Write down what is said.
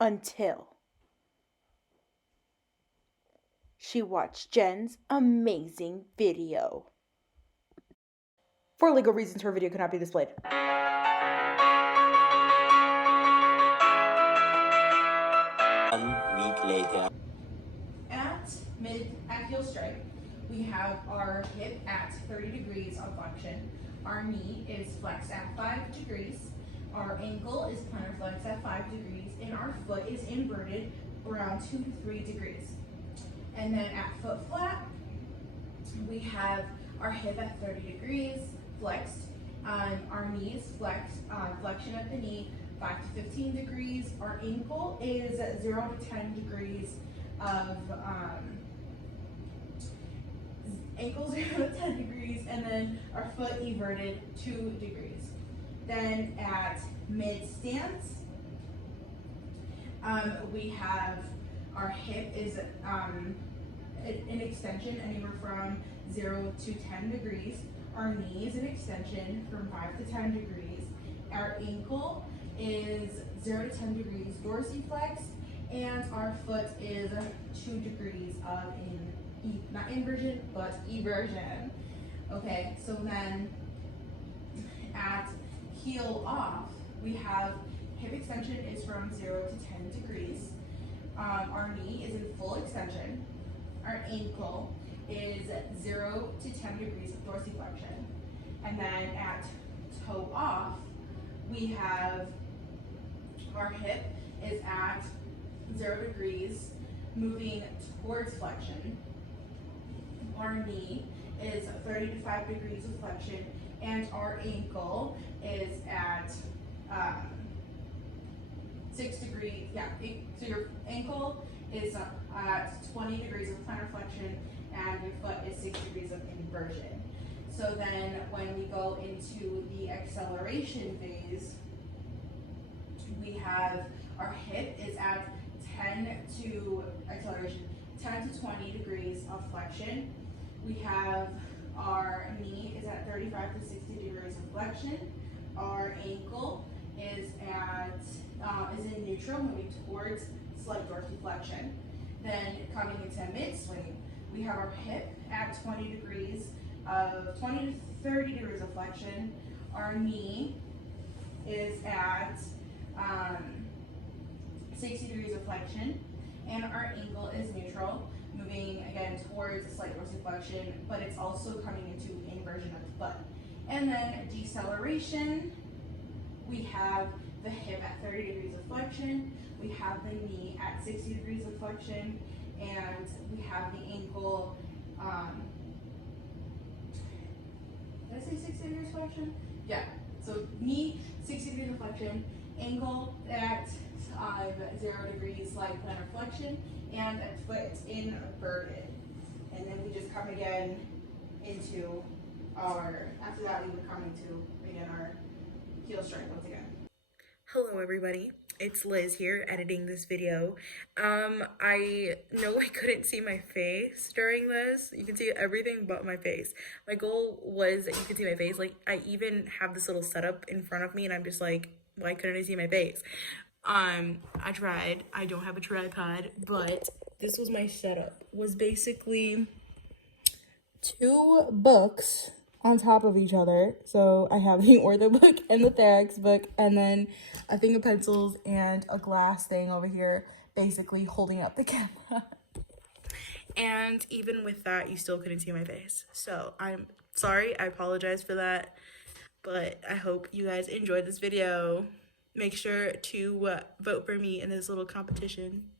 until she watched Jen's amazing video. For legal reasons, her video cannot be displayed. Week later. At heel strike, we have our hip at 30 degrees of flexion. Our knee is flexed at 5 degrees. Our ankle is plantar flexed at 5 degrees, and our foot is inverted around 2 to 3 degrees. And then at foot flat, we have our hip at 30 degrees flexed. Our knee is flexed, flexion at the knee, 5 to 15 degrees. Our ankle is 0 to 10 degrees of ankle 0 to 10 degrees, and then our foot everted 2 degrees. Then at mid stance, we have our hip is an extension anywhere from 0 to 10 degrees. Our knee is an extension from 5 to 10 degrees. Our ankle is 0 to 10 degrees dorsiflexed, and our foot is 2 degrees of not inversion, but eversion. Okay, so then at heel off, we have hip extension is from 0 to 10 degrees. Our knee is in full extension. Our ankle is 0 to 10 degrees of dorsiflexion. And then at toe off, we have our hip is at 0 degrees, moving towards flexion. Our knee is 30 to 5 degrees of flexion, and our ankle is at 6 degrees. Yeah, so your ankle is at 20 degrees of plantar flexion, and your foot is 6 degrees of inversion. So then when we go into the acceleration phase, we have our hip is at 10 to 20 degrees of flexion. We have our knee is at 35 to 60 degrees of flexion. Our ankle is in neutral, moving towards slight dorsiflexion. Then coming into mid swing, we have our hip at 20 to 30 degrees of flexion. Our knee is at 60 degrees of flexion, and our ankle is neutral, moving again towards a slight dorsiflexion, but it's also coming into inversion of the foot. And then deceleration, we have the hip at 30 degrees of flexion, we have the knee at 60 degrees of flexion, and we have the ankle, did I say 60 degrees of flexion? Yeah, so knee, 60 degrees of flexion, ankle at 0 degrees like plantar flexion, and foot inverted. And then we just come again into after that we would come into, again, our heel strike once again. Hello everybody, it's Liz here editing this video. I know I couldn't see my face during this. You can see everything but my face. My goal was that you could see my face. Like, I even have this little setup in front of me and I'm just like, why couldn't I see my face? I tried. I don't have a tripod, but this was my setup. Was basically 2 books on top of each other. So I have the ortho book and the thorax book, and then a thing of pencils and a glass thing over here, basically holding up the camera. And even with that, you still couldn't see my face. So I'm sorry, I apologize for that, but I hope you guys enjoyed this video. Make sure to vote for me in this little competition.